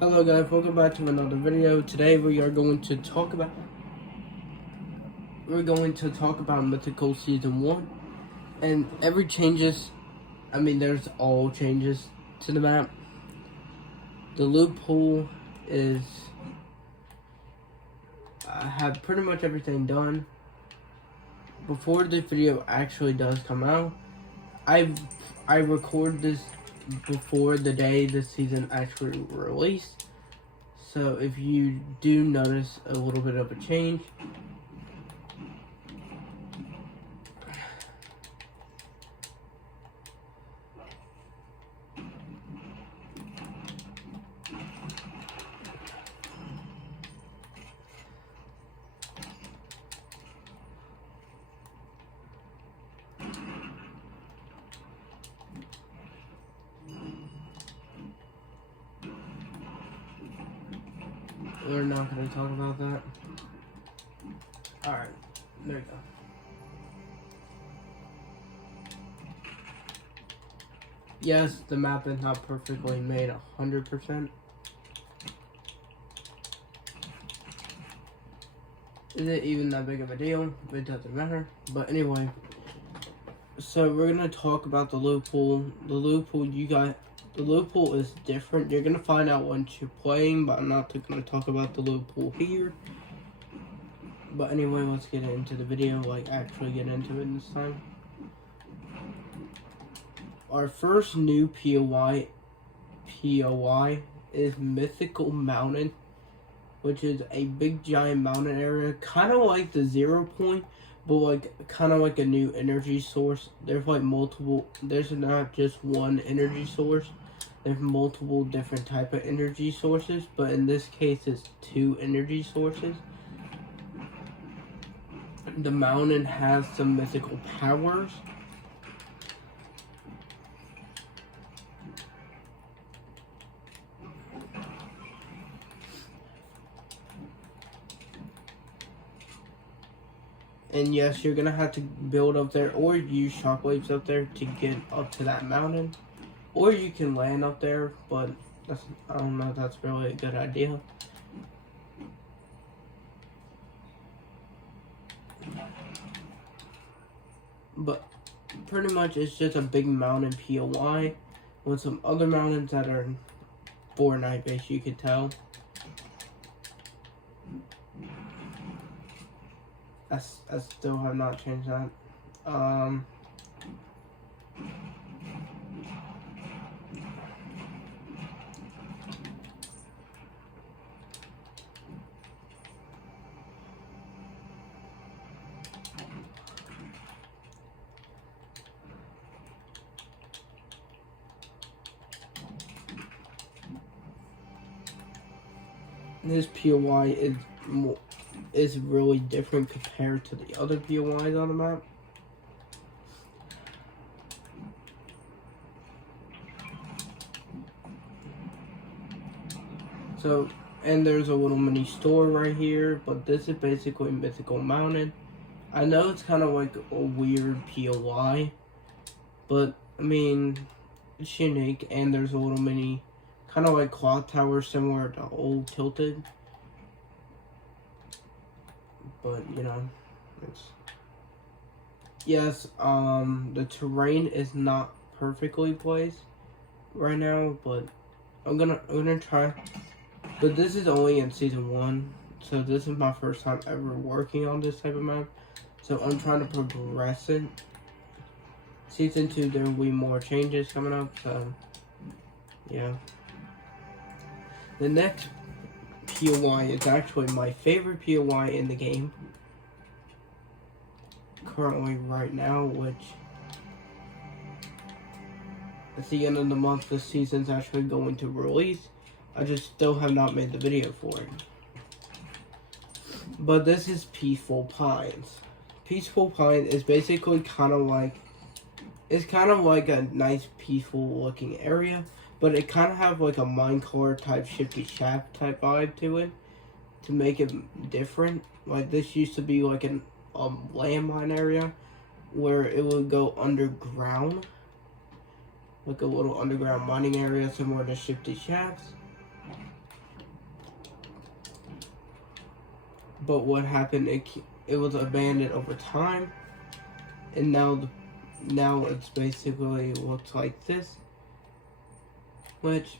Hello guys, welcome back to another video. Today we are going to talk about Mythical Season 1 and there's all changes to the map. The loophole is I have pretty much everything done. Before this video actually does come out, I record this before the day this season actually released. So if you do notice a little bit of a change, we're not going to talk about that. Alright, there you go. Yes, the map is not perfectly made 100%. Is it even that big of a deal? It doesn't matter. But anyway, so we're going to talk about the loophole. The loophole is different. You're going to find out once you're playing, but I'm not going to talk about the loophole here. But anyway, let's get into the video, actually get into it this time. Our first new POI is Mythical Mountain, which is a big giant mountain area, kind of like the 0 point, but kind of like a new energy source. There's there's not just one energy source. There's multiple different type of energy sources, but in this case it's 2 energy sources. The mountain has some mythical powers. And yes, you're gonna have to build up there or use shockwaves up there to get up to that mountain. Or you can land up there, but I don't know if that's really a good idea. But pretty much it's just a big mountain POI with some other mountains that are Fortnite based, you could tell. I still have not changed that. This POI is really different compared to the other POIs on the map. So, and there's a little mini store right here, but this is basically Mythical Mountain. I know it's kind of like a weird POI, but I mean, it's unique, and there's a little mini, kind of like clock tower similar to old Tilted. But, you know, yes, the terrain is not perfectly placed right now, but I'm gonna try. But this is only in Season 1, so this is my first time ever working on this type of map. So I'm trying to progress it. Season 2, there will be more changes coming up, so, yeah. The next POI is actually my favorite POI in the game currently right now, which at the end of the month this season's actually going to release. I just still have not made the video for it. But this is Peaceful Pines. Peaceful Pines is basically kind of like a nice peaceful looking area, but it kind of have like a Minecraft type shifty shaft type vibe to it to make it different. Like this used to be like a landmine area where it would go underground, like a little underground mining area similar to shifty shafts. but what happened? It was abandoned over time, and now it's basically looks like this. Which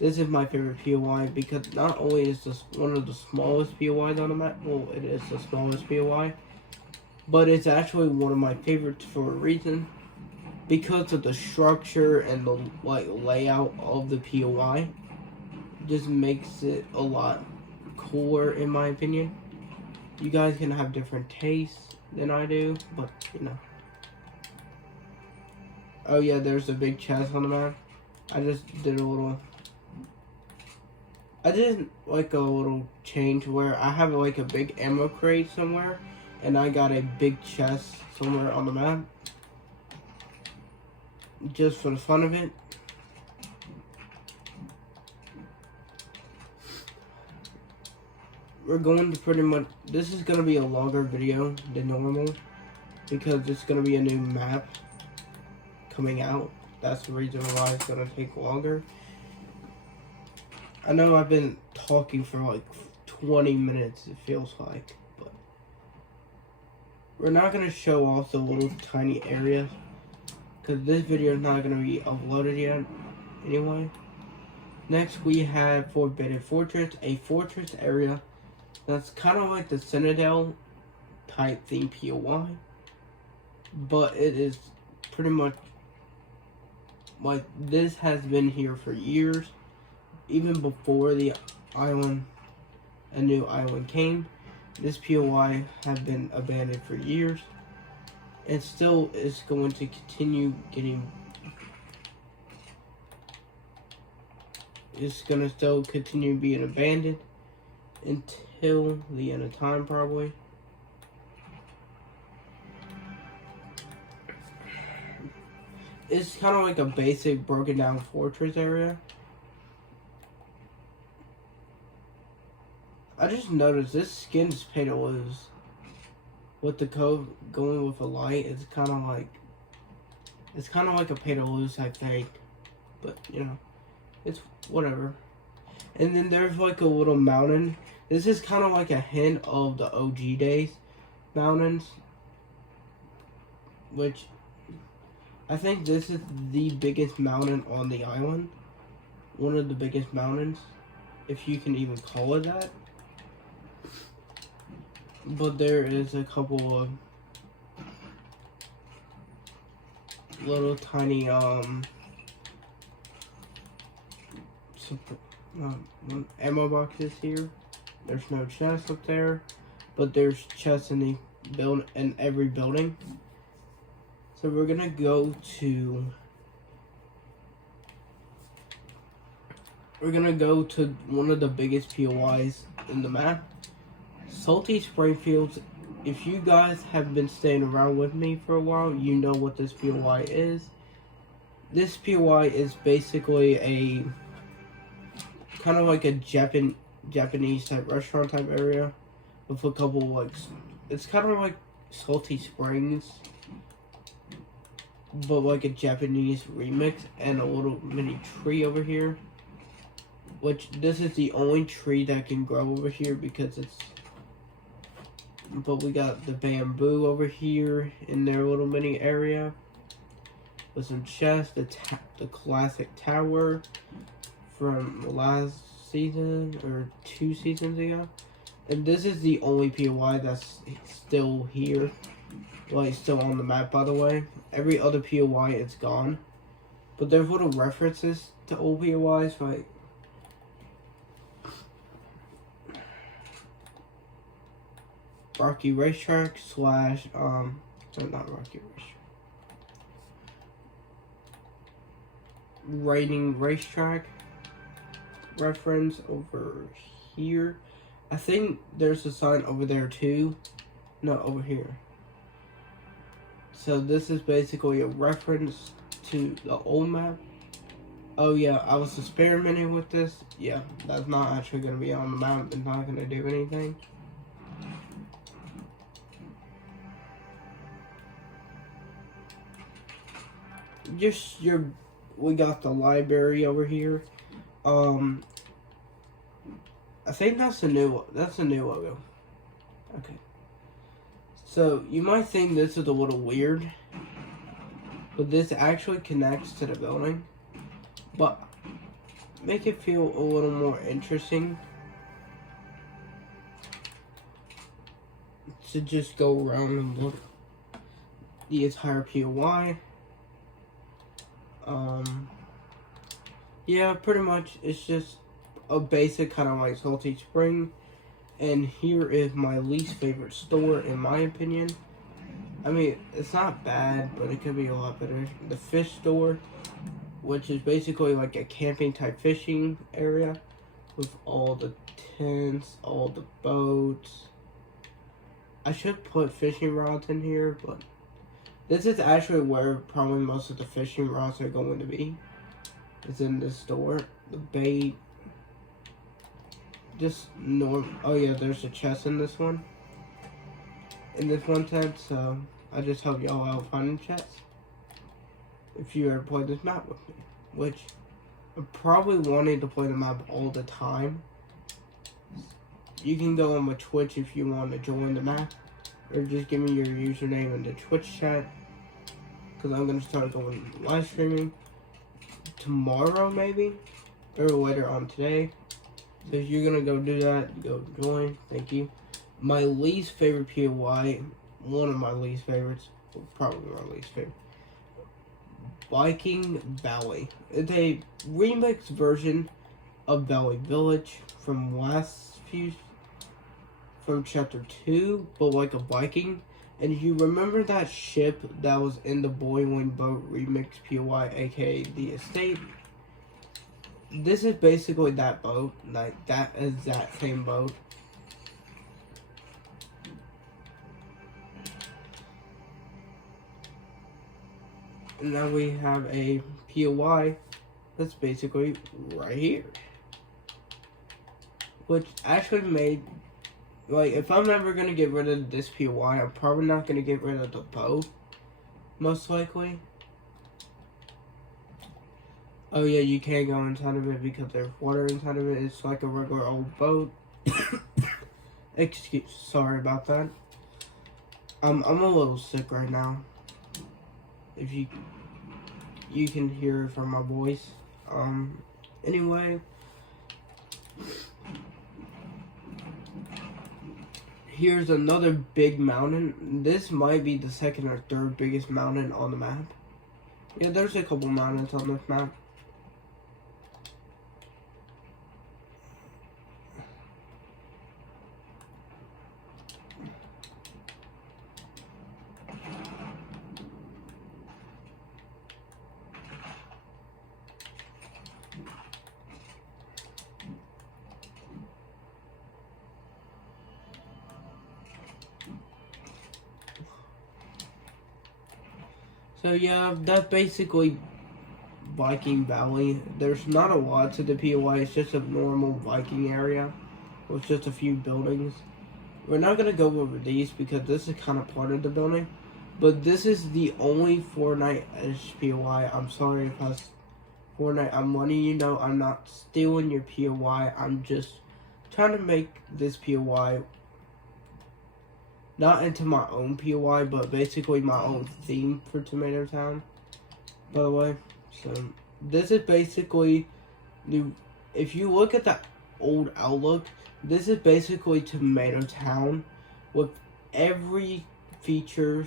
this is my favorite POI because not only is this one of the smallest POIs on the map, well, it is the smallest POI, but it's actually one of my favorites for a reason. Because of the structure and the layout of the POI, just makes it a lot cooler in my opinion. You guys can have different tastes than I do, but you know. Oh yeah, there's a big chest on the map. I just did a little. I did like a little change where I have like a big ammo crate somewhere, and I got a big chest somewhere on the map. Just for the fun of it. We're going to pretty much, this is going to be a longer video than normal because it's going to be a new map coming out. That's the reason why it's going to take longer. I know I've been talking for like 20 minutes, it feels like, but we're not going to show off the little tiny areas because this video is not going to be uploaded yet anyway. Next we have Forbidden Fortress, a fortress area that's kind of like the Citadel type theme POI, but it is pretty much like this has been here for years, even before the island, a new island came. This POI had been abandoned for years, and still is going to continue getting. It's gonna still continue being abandoned until the end of time, probably. It's kind of like a basic broken down fortress area. I just noticed this skin's pay to lose. With the code going with a light, it's kind of like a pay to lose type thing, but you know, it's whatever. And then there's like a little mountain. This is kind of like a hint of the OG days mountains, which I think this is the biggest mountain on the island. One of the biggest mountains, if you can even call it that. But there is a couple of little tiny ammo boxes here. There's no chest up there, but there's chests in every building. So we're gonna go to one of the biggest POIs in the map, Salty Springfields. If you guys have been staying around with me for a while, you know what this POI is. This POI is basically a kind of like a Japanese type restaurant type area with a couple like, it's kind of like Salty Springs, but like a Japanese remix, and a little mini tree over here, which this is the only tree that can grow over here because it's, but we got the bamboo over here in their little mini area with some chests, the classic tower from last season or 2 seasons ago. And this is the only POI that's still here. Well, it's still on the map, by the way. Every other POI is gone. But there's little references to old POIs, like Rocky Racetrack / not Rocky Racetrack. Raining Racetrack reference over here. I think there's a sign over there too. No, over here. So this is basically a reference to the old map. Oh yeah, I was experimenting with this. Yeah, that's not actually going to be on the map. It's not going to do anything. We got the library over here. I think that's the new logo. Okay. So you might think this is a little weird, but this actually connects to the building. But make it feel a little more interesting to just go around and look the entire POI. Yeah, pretty much it's just a basic kind of like Salty Spring. And here is my least favorite store, in my opinion. I mean, it's not bad, but it could be a lot better. The fish store, which is basically like a camping type fishing area with all the tents, all the boats. I should put fishing rods in here, but this is actually where probably most of the fishing rods are going to be. It's in this store. The bait. Just oh yeah, there's a chest in this one. In this one tent, so I just help y'all out finding chests. If you ever play this map with me. Which, I'm probably wanting to play the map all the time. You can go on my Twitch if you want to join the map. Or just give me your username in the Twitch chat. Because I'm going to start going live streaming. Tomorrow maybe. Or later on today. So if you're going to go do that, go join. Thank you. My least favorite POI. One of my least favorites. Well, probably my least favorite. Viking Valley. It's a remix version of Valley Village from from chapter 2, but like a Viking. And you remember that ship that was in the Boiling Boat remix POI, aka the Estate? This is basically that boat, like that exact same boat. And now we have a POI that's basically right here. Which actually made, like, if I'm ever going to get rid of this POI, I'm probably not going to get rid of the boat. Most likely. Oh yeah, you can't go inside of it because there's water inside of it. It's like a regular old boat. Sorry about that. I'm a little sick right now. If you can hear it from my voice. Anyway. Here's another big mountain. This might be the second or third biggest mountain on the map. Yeah, there's a couple mountains on this map. So yeah, that's basically Viking Valley. There's not a lot to the POI, it's just a normal Viking area with just a few buildings. We're not going to go over these because this is kind of part of the building. But this is the only Fortnite-ish POI. I'm sorry if I was Fortnite. I'm letting you know I'm not stealing your POI. I'm just trying to make this POI not into my own POI, but basically my own theme for Tomato Town, by the way. So, this is basically new. If you look at the old Outlook, this is basically Tomato Town with every feature,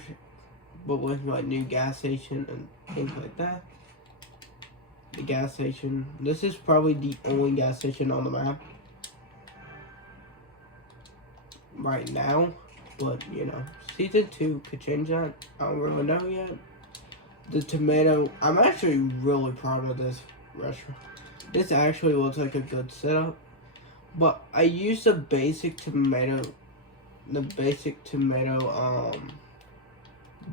but with like new gas station and things like that. The gas station. This is probably the only gas station on the map right now. But, you know, Season 2 could change that. I don't really know yet. The tomato, I'm actually really proud of this restaurant. This actually looks like a good setup. But I used the basic tomato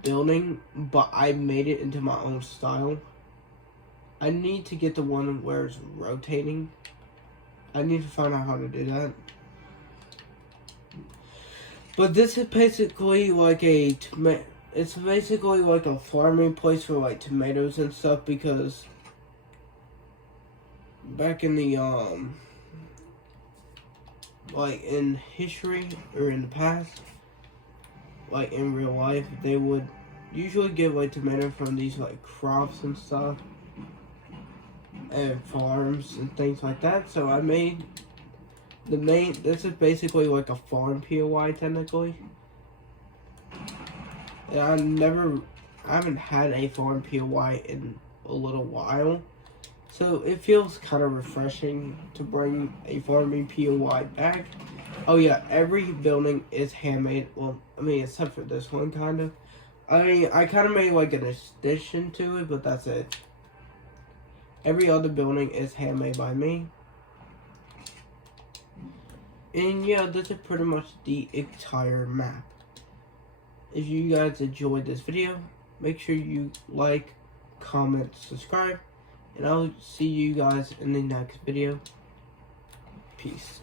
building, but I made it into my own style. I need to get the one where it's rotating. I need to find out how to do that. But this is basically like it's basically like a farming place for like tomatoes and stuff, because back in the like in history or in the past, like in real life, they would usually get like tomato from these like crops and stuff and farms and things like that. So I made this is basically like a farm POI technically. And I haven't had a farm POI in a little while. So it feels kind of refreshing to bring a farming POI back. Oh yeah, every building is handmade. Well, I mean, except for this one, kind of. I mean, I kind of made like an addition to it, but that's it. Every other building is handmade by me. And yeah, this is pretty much the entire map. If you guys enjoyed this video, make sure you like, comment, subscribe. And I'll see you guys in the next video. Peace.